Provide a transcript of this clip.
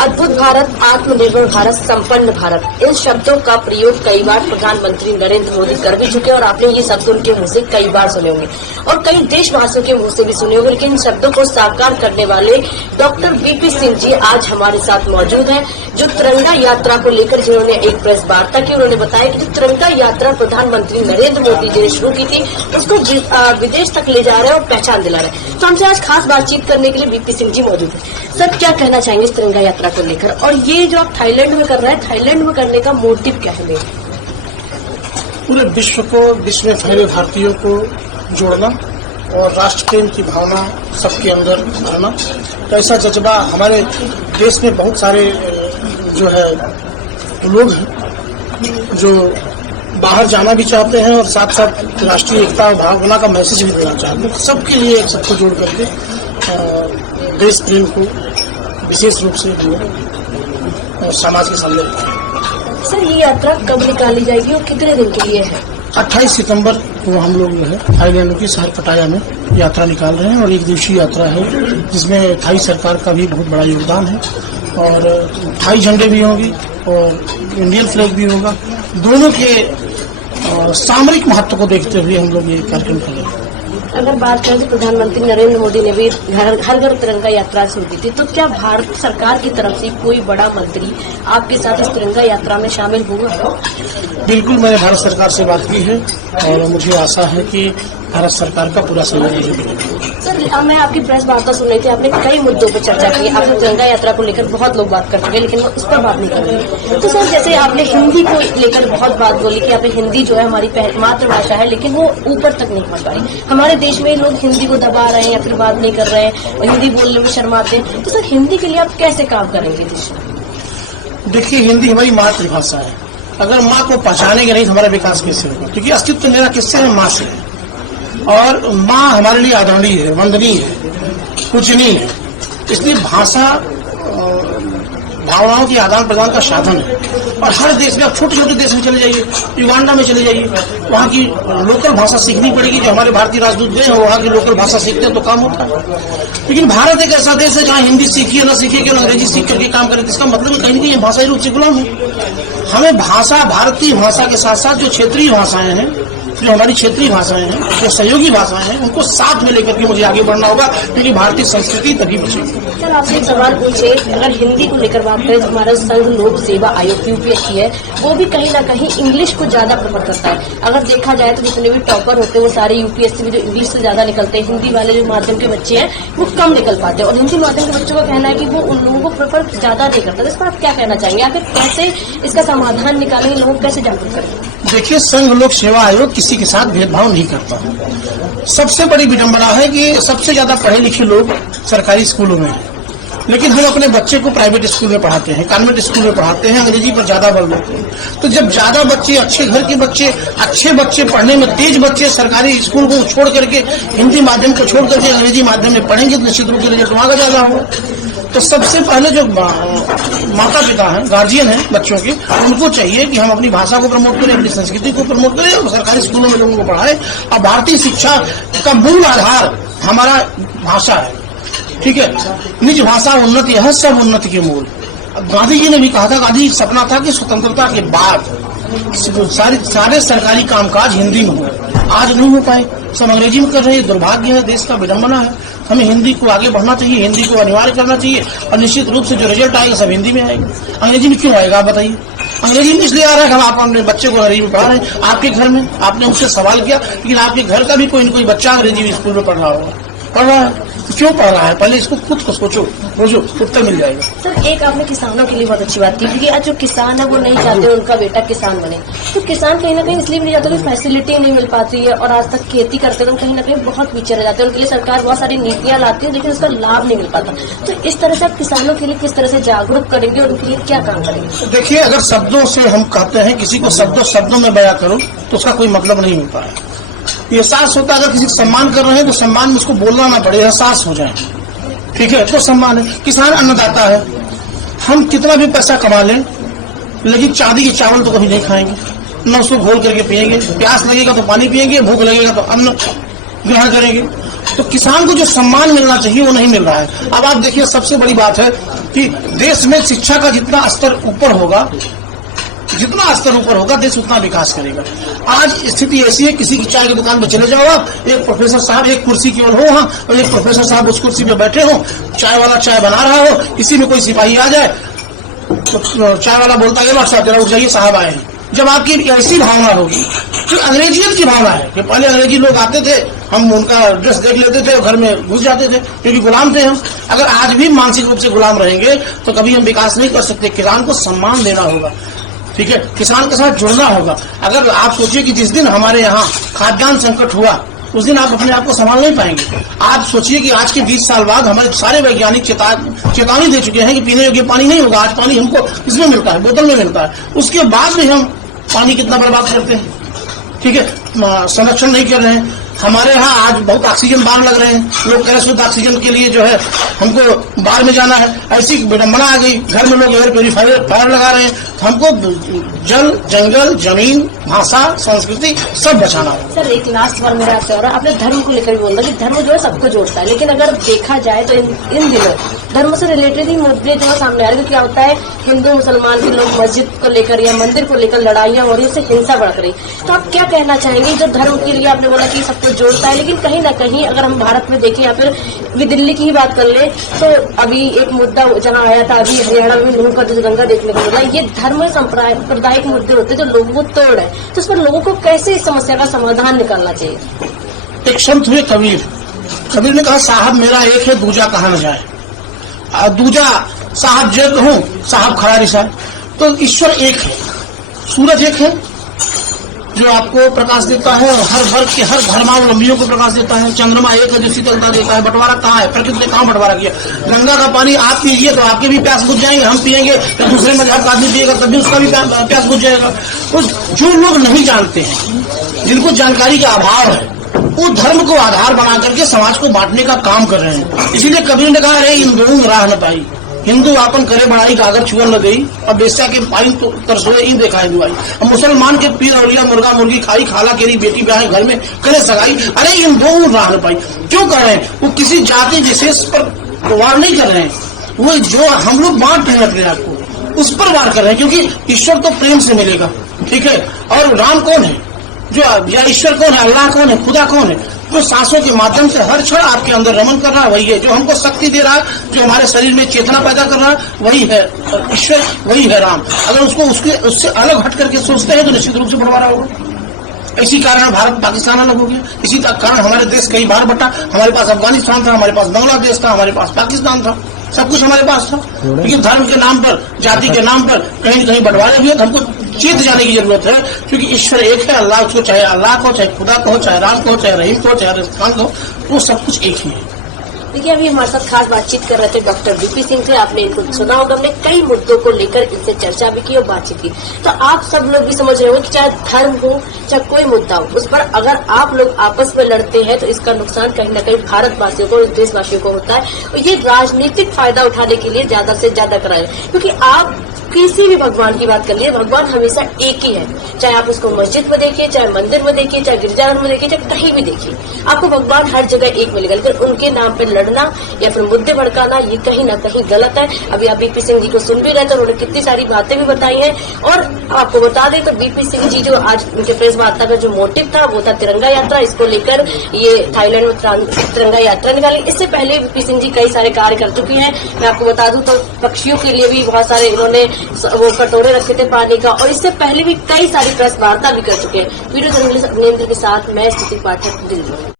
अद्भुत भारत, आत्मनिर्भर भारत, संपन्न भारत, इन शब्दों का प्रयोग कई बार प्रधानमंत्री नरेंद्र मोदी कर भी चुके और आपने ये शब्द उनके मुंह से कई बार सुने होंगे और कई देशवासियों के मुंह से भी सुने होंगे। लेकिन इन शब्दों को साकार करने वाले डॉक्टर वीपी सिंह जी आज हमारे साथ मौजूद हैं, जो तिरंगा यात्रा को लेकर जिन्होंने एक प्रेस वार्ता की। उन्होंने बताया कि जो तिरंगा यात्रा प्रधानमंत्री नरेंद्र मोदी जी ने शुरू की थी उसको विदेश तक ले जा रहे हैं और पहचान दिला रहे हैं। तो हमसे आज खास बातचीत करने के लिए वीपी सिंह जी मौजूद है। सर, क्या कहना चाहेंगे इस तिरंगा यात्रा को लेकर, और ये जो आप थाईलैंड में कर रहे हैं, थाईलैंड में करने का मोटिव क्या है? पूरे विश्व को, विश्व में फैले भारतीयों को जोड़ना और राष्ट्र प्रेम की भावना सबके अंदर भरना। तो ऐसा जज्बा हमारे देश में बहुत सारे जो है लोग हैं जो बाहर जाना भी चाहते हैं और साथ साथ राष्ट्रीय एकता और भावना का मैसेज भी देना चाहते हैं। सबके लिए सबको जोड़ करके देश प्रेम को विशेष रूप से और समाज के सामने। सर, ये यात्रा कब निकाली जाएगी और कितने दिन के लिए है? 28 सितंबर को हम लोग जो है थाईलैंड के शहर पटाया में यात्रा निकाल रहे हैं और एक दिवसीय यात्रा है जिसमें थाई सरकार का भी बहुत बड़ा योगदान है और थाई झंडे भी होंगे और इंडियन फ्लैग भी होगा। दोनों के सामरिक महत्व को देखते हुए हम लोग ये कार्यक्रम कर रहे हैं। अगर बात करें तो प्रधानमंत्री नरेंद्र मोदी ने भी घर घर तिरंगा यात्रा शुरू की थी, तो क्या भारत सरकार की तरफ से कोई बड़ा मंत्री आपके साथ इस तिरंगा यात्रा में शामिल होगा? बिल्कुल, मैंने भारत सरकार से बात की है और मुझे आशा है कि भारत सरकार का पूरा सहयोग है। सर, मैं आपकी प्रेस वार्ता सुन रही थी, आपने कई मुद्दों पर चर्चा की। आपने तिरंगा यात्रा को लेकर बहुत लोग बात कर चुके, लेकिन वो उस पर बात नहीं कर रहे। तो सर, जैसे आपने हिंदी को लेकर बहुत बात बोली कि आपने हिंदी जो है हमारी मातृभाषा है, लेकिन वो ऊपर तक नहीं पहुंच पाई। हमारे देश में लोग हिंदी को दबा रहे हैं या फिर बात नहीं कर रहे हैं, हिंदी बोलने में शर्माते हैं। तो सर, हिंदी के लिए आप कैसे काम करेंगे? देखिए, हिंदी हमारी मातृभाषा है। अगर माँ को पहचानेंगे नहीं तो हमारा विकास कैसे होगा? क्योंकि अस्तित्व मेरा किससे है? माँ से है और माँ हमारे लिए आदरणीय है, वंदनीय है, पूजनीय है। इसलिए भाषा भावनाओं की आदान प्रदान का साधन है और हर देश में, आप छोटे छोटे देश में चले जाइए, युगांडा में चले जाइए, वहाँ की लोकल भाषा सीखनी पड़ेगी। जो हमारे भारतीय राजदूत गए हैं वहाँ की लोकल भाषा सीखते हैं तो काम होता है। लेकिन भारत एक ऐसा देश है जहाँ हिंदी सीखिए न सीखिए कि अंग्रेजी सीख करके काम करें, इसका मतलब कहीं ना कहीं भाषाई रूप से गुलाम है। हमें भाषा, भारतीय भाषा के साथ साथ जो क्षेत्रीय भाषाएं हैं, जो हमारी क्षेत्रीय भाषाएं हैं, जो सहयोगी भाषाएं हैं, उनको साथ में लेकर के मुझे आगे बढ़ना होगा, क्योंकि भारतीय संस्कृति तभी बचेगी। सर, आपसे एक सवाल पूछे, अगर हिंदी को लेकर बात करें तो हमारा संघ लोक सेवा आयोग यूपीएससी है, वो भी कहीं ना कहीं इंग्लिश को ज्यादा प्रेफर करता है। अगर देखा जाए तो जितने भी टॉपर होते हैं वो सारे यूपीएससी में जो इंग्लिश से ज्यादा निकलते हैं, हिंदी वाले जो माध्यम के बच्चे हैं वो कम निकल पाते हैं और हिंदी माध्यम के बच्चों का कहना है कि वो उन लोगों को प्रेफर ज्यादा नहीं करता। इस पर आप क्या कहना चाहेंगे? आखिर कैसे इसका समाधान निकालेंगे, लोगों को कैसे जागरूक करेंगे? देखिए, संघ लोक सेवा आयोग किसी के साथ भेदभाव नहीं करता। सबसे बड़ी विडंबना है कि सबसे ज्यादा पढ़े लिखे लोग सरकारी स्कूलों में हैं, लेकिन हम अपने बच्चे को प्राइवेट स्कूल में पढ़ाते हैं, कॉन्वेंट स्कूल में पढ़ाते हैं, अंग्रेजी पर ज्यादा बल देते हैं। तो जब ज्यादा बच्चे, अच्छे घर के बच्चे, अच्छे बच्चे, पढ़ने में तेज बच्चे सरकारी स्कूल को छोड़ करके, हिंदी माध्यम को छोड़ करके अंग्रेजी माध्यम में पढ़ेंगे तो निश्चित रूप से रिजल्ट वहां का ज्यादा होगा। तो सबसे पहले जो माता पिता हैं, गार्जियन हैं बच्चों के, उनको चाहिए कि हम अपनी भाषा को प्रमोट करें, अपनी संस्कृति को प्रमोट करें और सरकारी स्कूलों में लोगों को पढ़ाएं। और भारतीय शिक्षा का मूल आधार हमारा भाषा है, ठीक है। निज भाषा उन्नति है सब उन्नति के मूल। गांधी जी ने भी कहा था, गांधी सपना था कि स्वतंत्रता के बाद सारे सरकारी कामकाज हिंदी में हो। आज नहीं हो पाए, सब अंग्रेजी में कर रहे हैं। दुर्भाग्य है, देश का विडंबना है। हमें हिंदी को आगे बढ़ना चाहिए, हिंदी को अनिवार्य करना चाहिए और निश्चित रूप से जो रिजल्ट आएगा सब हिंदी में आएगा। अंग्रेजी में क्यों आएगा आप बताइए? अंग्रेजी में इसलिए आ रहा है कि हम आप अपने बच्चे को अंग्रेजी में पढ़ा रहे हैं। आपके घर में आपने उससे सवाल किया, लेकिन आपके घर का भी कोई न कोई बच्चा अंग्रेजी स्कूल में पढ़ रहा होगा, पढ़ रहा है, क्यों पढ़ रहा है? पहले इसको खुद को सोचो, रोजो, उत्तर मिल जाएगा। सर, एक आपने किसानों के लिए बहुत अच्छी बात की, क्योंकि आज जो किसान है वो नहीं चाहते उनका बेटा किसान बने। तो किसान कहीं ना कहीं इसलिए भी नहीं चाहते, फैसिलिटी नहीं मिल पाती है और आज तक खेती करते तो कहीं ना कहीं बहुत पीछे रह जाते हैं। उनके लिए सरकार बहुत सारी नीतियां लाती है लेकिन उसका लाभ नहीं मिल पाता। तो इस तरह से आप किसानों के लिए किस तरह से जागरूक करेंगे और उनके लिए क्या काम करेंगे? देखिए, अगर शब्दों से हम कहते हैं किसी को शब्दों में बयां करो तो उसका कोई मतलब नहीं होता है। एहसास होता है, अगर किसी का सम्मान कर रहे हैं तो सम्मान में उसको बोलना ना पड़े, एहसास हो जाए, ठीक है, तो सम्मान है। किसान अन्नदाता है। हम कितना भी पैसा कमा लें लेकिन चांदी के चावल तो कभी नहीं खाएंगे, न उसको घोल करके पिएंगे। प्यास लगेगा तो पानी पिएंगे, भूख लगेगा तो अन्न ग्रहण करेंगे। तो किसान को जो सम्मान मिलना चाहिए वो नहीं मिल रहा है। अब आप देखिए, सबसे बड़ी बात है कि देश में शिक्षा का जितना स्तर ऊपर होगा, देश उतना विकास करेगा। आज स्थिति ऐसी है, किसी की चाय की दुकान पर चले जाओ आप, एक प्रोफेसर साहब एक कुर्सी केवल हो वहां और एक प्रोफेसर साहब उस कुर्सी पे बैठे हो, चाय वाला चाय बना रहा हो, किसी में कोई सिपाही आ जाए तो चाय वाला बोलता है साहब जरा उठ जाइए, साहब आए हैं। जब आपकी ऐसी भावना होगी, तो अंग्रेजियत की भावना है कि पहले अंग्रेजी लोग आते थे, हम उनका ड्रेस देख लेते थे, घर में घुस जाते थे क्योंकि गुलाम थे हम। अगर आज भी मानसिक रूप से गुलाम रहेंगे तो कभी हम विकास नहीं कर सकते। किसान को सम्मान देना होगा, ठीक है, किसान के साथ जुड़ना होगा। अगर आप सोचिए कि जिस दिन हमारे यहाँ खाद्यान्न संकट हुआ, उस दिन आप अपने आप को संभाल नहीं पाएंगे। आप सोचिए कि आज के 20 साल बाद हमारे सारे वैज्ञानिक चेतावनी दे चुके हैं कि पीने योग्य पानी नहीं होगा। आज पानी हमको किसमें मिलता है? बोतल में मिलता है। उसके बाद भी हम पानी कितना बर्बाद करते हैं, ठीक है, संरक्षण नहीं कर रहे हैं। हमारे यहाँ आज बहुत ऑक्सीजन बाहर लग रहे हैं, लोग कह रहे शुद्ध ऑक्सीजन के लिए जो है हमको बाहर में जाना है। ऐसी विडंबना आ गई, घर में लोग एयर प्योरीफायर लगा रहे हैं। हमको जल, जंगल, जमीन, भाषा, संस्कृति सब बचाना है। सर एक लास्ट बार मेरा आपसे हो रहा है, आपने धर्म को लेकर भी बोला कि धर्म जो है सबको जोड़ता है, लेकिन अगर देखा जाए तो इन दिनों धर्म से रिलेटेड ही मुद्दे जो है सामने आ रहे हैं। क्या होता है, हिंदू मुसलमान के लोग मस्जिद को लेकर या मंदिर को लेकर लड़ाइयाँ हो रही है, उससे हिंसा बढ़ रही। तो आप क्या कहना चाहेंगे? जो धर्म के लिए आपने बोला कि सबको जोड़ता है, लेकिन कहीं ना कहीं अगर हम भारत में देखें या फिर दिल्ली की ही बात कर ले तो अभी एक मुद्दा जहाँ आया था, अभी हरियाणा में लोगों का जो दंगा देखने को मिला, ये धर्म सांप्रदायिक मुद्दे होते जो लोगों को तोड़ है, तो उस पर लोगों को कैसे इस समस्या का समाधान निकालना चाहिए? एक संत हुए कबीर ने कहा साहब मेरा एक है दूजा कहा न जाए, दूजा साहब जय कहूं साहब खड़ा रिसा। तो ईश्वर एक है, सूरज एक है जो आपको प्रकाश देता है और हर वर्ग के हर धर्मावलंबियों को प्रकाश देता है। चंद्रमा एक है जो शीतलता देता है। बंटवारा कहाँ है? प्रकृति ने कहाँ बंटवारा किया? गंगा का पानी आप पीजिए तो आपके भी प्यास बुझ जाएंगे, हम पिएंगे तो दूसरे मजहब का आदमी पिएगा तब भी उसका भी प्यास बुझ जाएगा। जो लोग नहीं जानते हैं, जिनको जानकारी का अभाव है, वो धर्म को आधार बना करके समाज को बांटने का काम कर रहे हैं। इसीलिए कबीर ने कहा, अरे इन दोनों राह न पाई, हिंदू आपन करे बड़ाई कागर छुअल न गई और बेस्या के पाई तो तरसोए इन देखा है दुआई। और मुसलमान के पीर औलिया मुर्गा मुर्गी खाई, खाला केरी बेटी ब्याह घर में करे सगाई। अरे इन दोनों राह न पाई क्यों कर रहे हैं? वो किसी जाति विशेष पर वार नहीं कर रहे हैं, वो जो हम लोग बांट रहे हैं अपने आप को उस पर वार कर रहे हैं, क्योंकि ईश्वर तो प्रेम से मिलेगा, ठीक है। और राम कौन है? जो या ईश्वर कौन है? अल्लाह कौन है? खुदा कौन है? जो सांसों के माध्यम से हर क्षण आपके अंदर रमन कर रहा है वही है। जो हमको शक्ति दे रहा है, जो हमारे शरीर में चेतना पैदा कर रहा है वही है ईश्वर, वही है राम। अगर उससे अलग हट करके सोचते हैं तो निश्चित रूप से बंटवारा होगा। इसी कारण भारत पाकिस्तान अलग हो गया, इसी कारण हमारे देश कई बार बटा। हमारे पास अफगानिस्तान था, हमारे पास बांग्लादेश था, हमारे पास पाकिस्तान था, सब कुछ हमारे पास था। लेकिन धर्म के नाम पर, जाति के नाम पर कहीं कहीं बंटवारे हुए। हमको चेत जाने की जरूरत है, क्योंकि ईश्वर एक है। अल्लाह उसको चाहे अल्लाह को, चाहे खुदा को, चाहे राम को, चाहे रहीम को, चाहे रस्तान को, वो सब कुछ एक ही है। देखिए अभी हमारे साथ खास बातचीत कर रहे थे डॉक्टर वीपी सिंह से। आपने इनको सुना होगा, हमने कई मुद्दों को लेकर इनसे चर्चा भी की और बातचीत की। तो आप सब लोग भी समझ रहे हो कि चाहे धर्म हो चाहे कोई मुद्दा हो, उस पर अगर आप लोग आपस में लड़ते हैं तो इसका नुकसान कहीं न कहीं भारतवासियों को, देशवासियों को होता है। और ये राजनीतिक फायदा उठाने के लिए ज्यादा से ज्यादा कराए, क्योंकि आप किसी भी भगवान की बात कर लिए, भगवान हमेशा एक ही है। चाहे आप उसको मस्जिद में देखिए, चाहे मंदिर में देखिए, चाहे गिरजाघर में देखिए, चाहे कहीं भी देखिए, आपको भगवान हर जगह एक मिलेगा। लेकिन उनके नाम पे लड़ना या फिर मुद्दे भड़काना ये कहीं ना कहीं गलत है। अभी आप बीपी सिंह जी को सुन भी रहे थे, उन्होंने कितनी सारी बातें भी बताई हैं। और आपको बता दें तो बीपी सिंह जी जो आज उनके प्रेस वार्ता का जो मोटिव था वो था तिरंगा यात्रा। इसको लेकर ये थाईलैंड में तिरंगा यात्रा निकाली। इससे पहले बीपी सिंह जी कई सारे कार्य कर चुकी हैं। मैं आपको बता दूं तो पक्षियों के लिए भी बहुत सारे इन्होंने वो कटोरे रखे थे पानी का, और इससे पहले भी कई सारी प्रेस वार्ता भी कर चुके हैं। वीडियो जर्नलिस्ट अभिनेंद्र के साथ मैं स्थिति पाठक, दिल्ली।